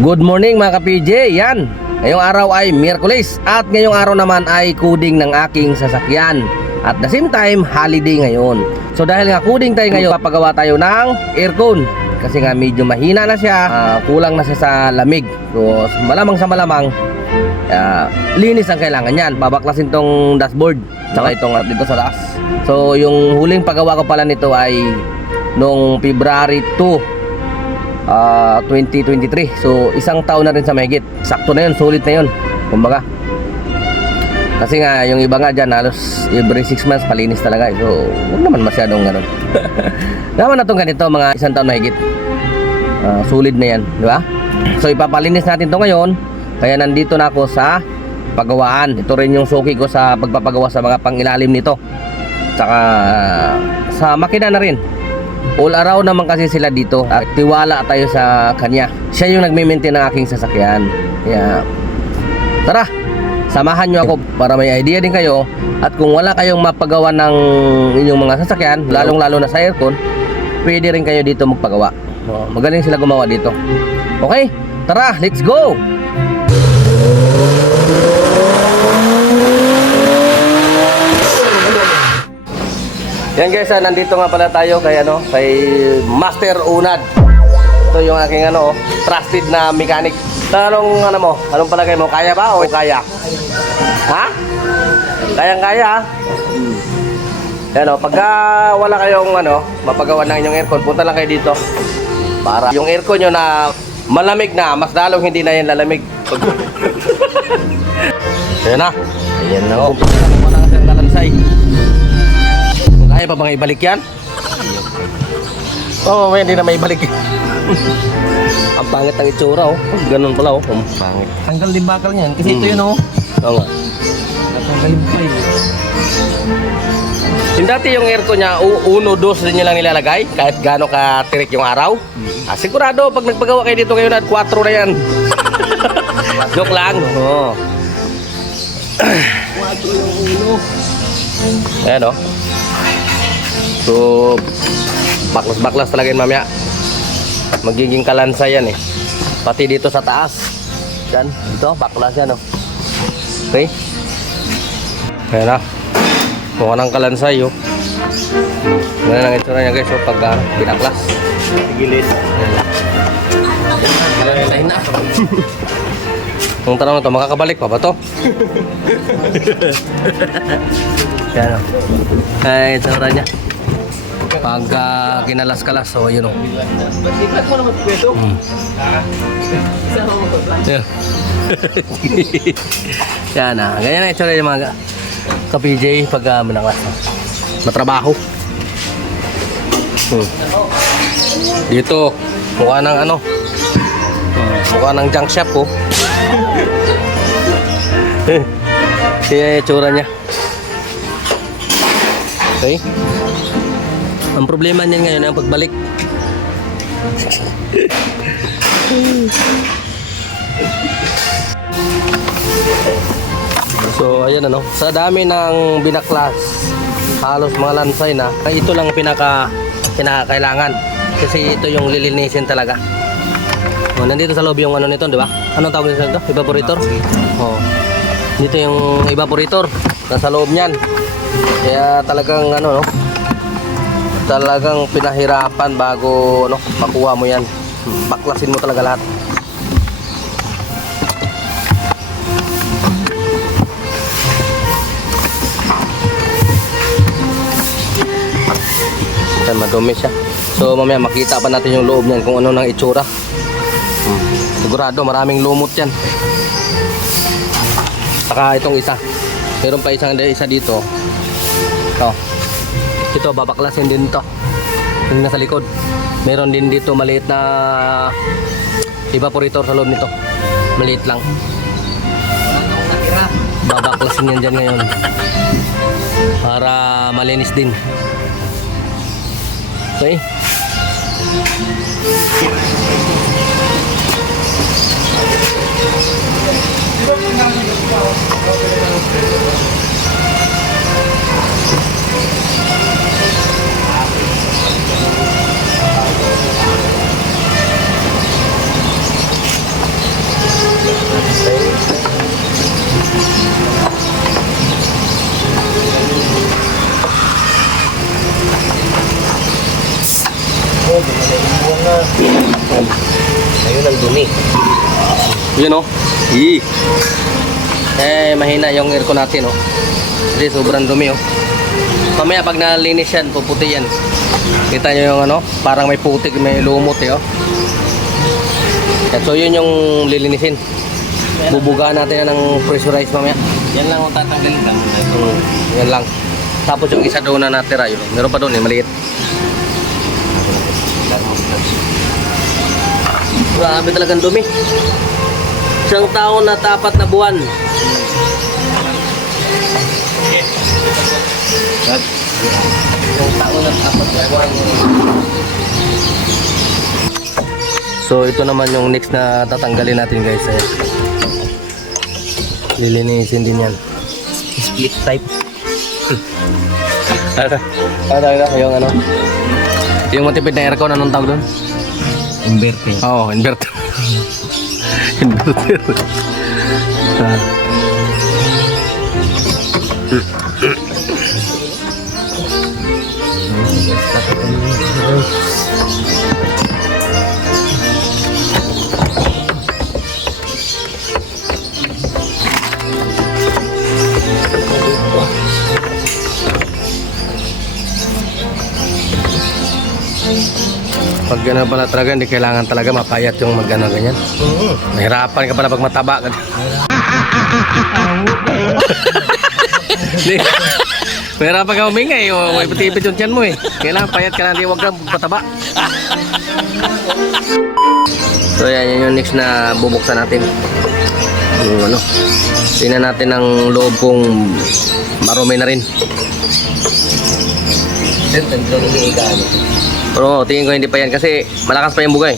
Good morning mga ka-PJ, yan. Ngayong araw ay Miyerkules at ngayong araw naman ay coding ng aking sasakyan. At the same time, holiday ngayon. So dahil nga coding tayo ngayon, papagawa tayo ng aircon. Kasi nga medyo mahina na siya, ah, kulang na siya sa lamig. So malamang sa malamang, ah, linis ang kailangan yan. Babaklasin tong dashboard, tsaka itong ah, dito sa taas. So yung huling paggawa ko pala nito ay noong February 2 ah 2023. So, isang taon na rin sa mahigit. Sakto na yun, sulit na yun. Kumbaga. Kasi nga, yung iba nga dyan, halos every 6 months, palinis talaga. eh. So, huwag naman masyadong ganun. Naman na itong ganito, mga isang taon na higit. Ah, sulit na yan, di ba? So, ipapalinis natin to ngayon. Kaya nandito na ako sa pagawaan. Ito rin yung suki ko sa pagpapagawa sa mga pangilalim nito. Tsaka ah, sa makina na rin. All around naman kasi sila dito at tiwala tayo sa kanya. Siya yung nagme-maintain ng aking sasakyan. Kaya tara, samahan nyo ako para may idea din kayo at kung wala kayong mapagawa ng inyong mga sasakyan, lalong-lalo na sa aircon, pwede rin kayo dito magpagawa. Oh, Magaling sila gumawa dito. Okay, tara, let's go! Yan guys, ah, nandito nga pala tayo kay ano, kay Master Unad. Ito yung aking ano, oh, trusted na mechanic. Tanong ano mo, anong palagay mo, kaya ba o kaya? Ha? Kayang kaya ha? Hmm. Yan o, pagka wala kayong ano, mapagawa ng inyong aircon, punta lang kayo dito. Para yung aircon nyo na malamig na, mas lalong hindi na yan lalamig. Ayan na. Ayan na. Oh. Wala ka siyang lalansay. Kaya pa bang ibalik yan? Oo, oh, hindi na may ibalik. Ang pangit ng itsura, oh. Ganun pala, oh. Ang pangit. Tanggal din bakal niyan. Kasi ito Hmm. yun oh. Oo nga. Natanggalin pa eh. Yung dati yung aircon niya, uno, dos rin nyo lang nilalagay, kahit gaano ka tirik yung araw. Ah, sigurado, pag nagpagawa kayo dito ngayon at 4 na yan. Joke lang. Oo. Quadro yung ulo. Ayan, oh. So, baklas-baklas talaga yun mamaya. Magiging kalansa yan eh. Pati dito sa taas. Yan, dito, baklas yan, oh. Okay? Ayan na. Mukha ng kalansay, oh. Ganyan ang itsura niya guys, oh, pag uh, binaklas. Gilid. Lain na. Ang tanong ito, makakabalik pa ba to? Yan o. Ay, itsura niya. Pag uh, kinalas-kalas, so yun o. Sikat mo naman pwesto. Hmm. Yan. Yan na. Ganyan ang itsura yung mga ka-PJ pag uh, manaklas. Matrabaho. Hmm. Dito, mukha ng ano, mukha ng junk shop oh. Kaya yung itsura niya. Okay. Ang problema niyan ngayon ang pagbalik. So ayan ano, sa dami ng binaklas, halos mga lansay na, ito lang pinaka pinakakailangan kasi ito yung lilinisin talaga. Oh, nandito sa loob yung ano nito, di ba? Anong tawag nito? Evaporator? Oh. Dito yung evaporator nasa loob niyan. Kaya talagang ano no, talagang pinahirapan bago no makuha mo yan. Baklasin mo talaga lahat. Yan, madumi siya. So mamaya makita pa natin yung loob niyan kung ano nang itsura. Hmm. Sigurado maraming lumot yan. Saka itong isa. Meron pa isang isa dito. Ito. Babaklasin din to. Yung nasa likod. Meron din dito maliit na evaporator sa loob nito. Maliit lang. Babaklasin yan dyan ngayon. Para malinis din. Okay? dumi. Eh, mahina yung aircon natin oh. Kasi sobrang dumi oh. Mamaya pag nalinis yan, puputi yan. Kita nyo yung ano, parang may putik, may lumot eh oh. Yan, so yun yung lilinisin. Bubugaan natin yan ng pressurized mamaya. Yan lang ang tatanggalin lang. Mm, yan lang. Tapos yung isa doon na natira yun. Meron pa doon eh, maliit. Grabe talagang dumi. Isang taon na tapat na buwan. Isang taon na tapat na buwan. So ito naman yung next na tatanggalin natin guys. Ayan. Lilinisin din yan. Split type. Ano? Ano tawag na? Yung ano? Yung matipid na aircon, anong tawag doon? Inverter. Oo, oh, inverter. inverter. Ah. Pag gano'n pala talaga, hindi kailangan talaga mapayat yung magano ganyan. Nahirapan ka pala pag mataba ka. Hindi. Mahirapan ka umingay. O, may pitipit yung tiyan mo eh. Kailangan payat ka lang. Di wag ka pataba. So yan, yan yung next na bubuksan natin. Yung ano. Tingnan natin ang loob kung marumi na rin. Pero tingin ko hindi pa yan kasi malakas pa yung bugay.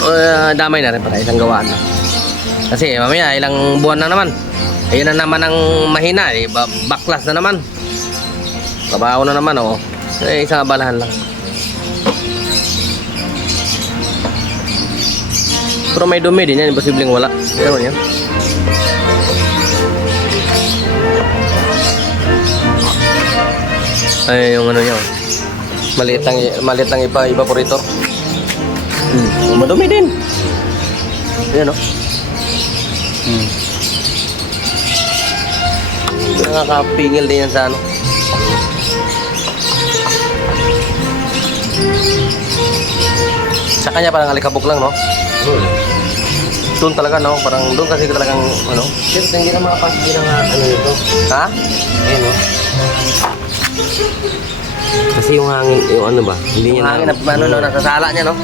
Uh, damay na rin para isang gawaan. Kasi mamaya ilang buwan na naman. Ayun na naman ang mahina. Eh. Ba- Baklas na naman. Trabaho na naman oh. Eh, isang abalahan lang. Pero may dumi din yan. Imposibleng wala. Ewan yan. Ay, yung ano niya. oh. Maliit lang, maliit lang ipa, evaporator. Hmm. Madumi din. Ayan o. Hmm. Nakakapingil din yan sa ano. Sa kanya parang alikabok lang, no? Doon talaga, no? Parang doon kasi talagang, ano? Siyempre, hindi na makapagpili ng ano nito. Ha? Ayun o. Kasi yung hangin, yung ano ba? Hindi Yung hangin na, ano, no? Nasa sala niya, no?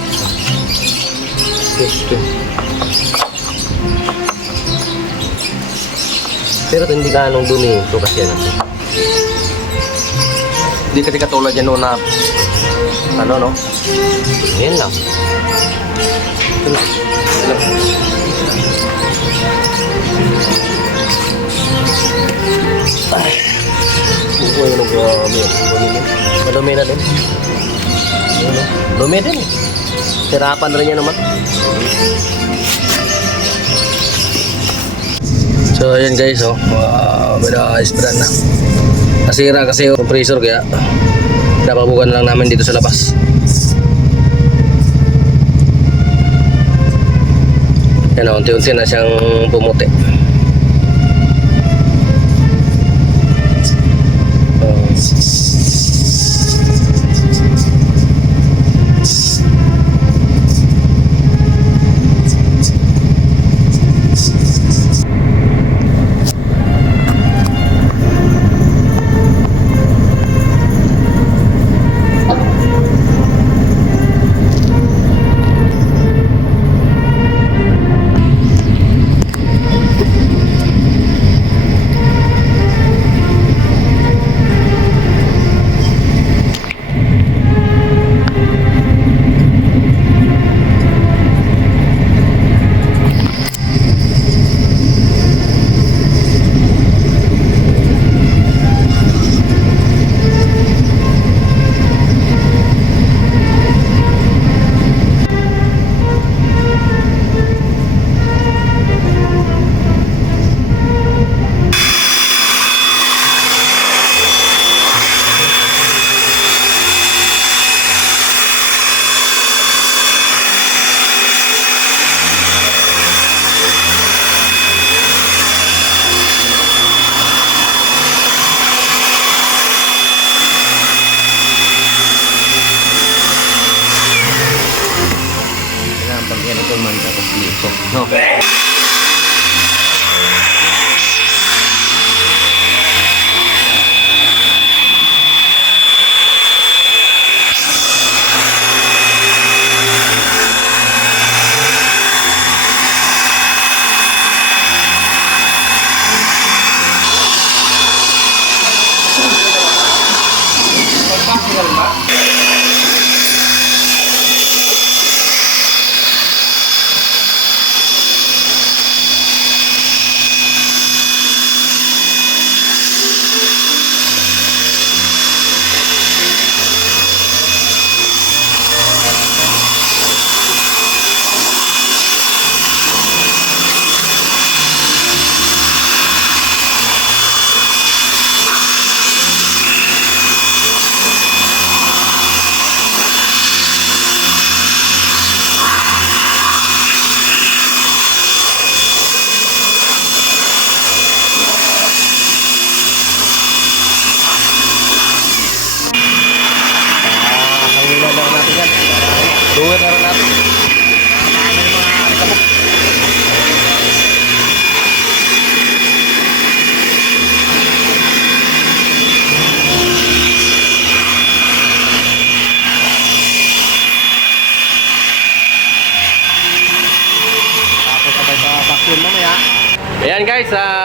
Pero hindi ka anong dumi ito kasi ano. Hindi kasi katulad yan noon na, ano, no? Yan lang. Buko madumi na din. Ano? Dumi din. Sirapan rin yan naman. So ayan guys, oh. Wow, may na-spran na. Nasira kasi yung compressor kaya napabukan na lang namin dito sa labas. Yan oh, unti-unti na siyang pumuti. Oh.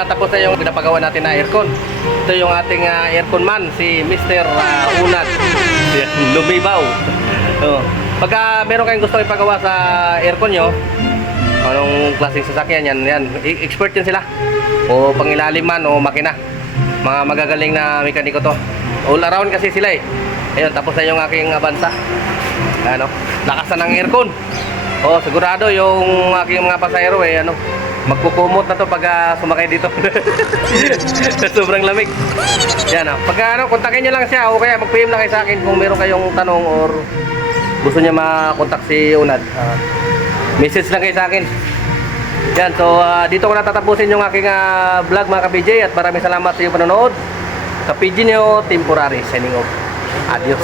Ah, tapos na yung pinapagawa natin na aircon. Ito yung ating ah, aircon man, si Mr. Uh, Unat. Yan, Lumibaw. Oh. Pagka meron kayong gusto ipagawa sa aircon nyo, anong klaseng sasakyan yan, yan. Expert yan sila. O pangilalim man o makina. Mga magagaling na mekaniko to. All around kasi sila eh. Ayun, tapos na yung aking Avanza. Ano, lakas na ng aircon. Oh, sigurado yung aking mga pasahero eh ano, magkukumot na to pag ah, sumakay dito. Sobrang lamig. Yan ah. Pag ano, kontakin niyo lang siya o kaya mag-PM lang kayo sa akin kung meron kayong tanong or gusto niya makontak si Unad. Ah, message lang kayo sa akin. Yan, so ah, dito ko natatapusin yung aking ah, vlog mga ka-PJ at maraming salamat sa iyong panonood. Ka-PJ nyo, temporary, signing off. Adios.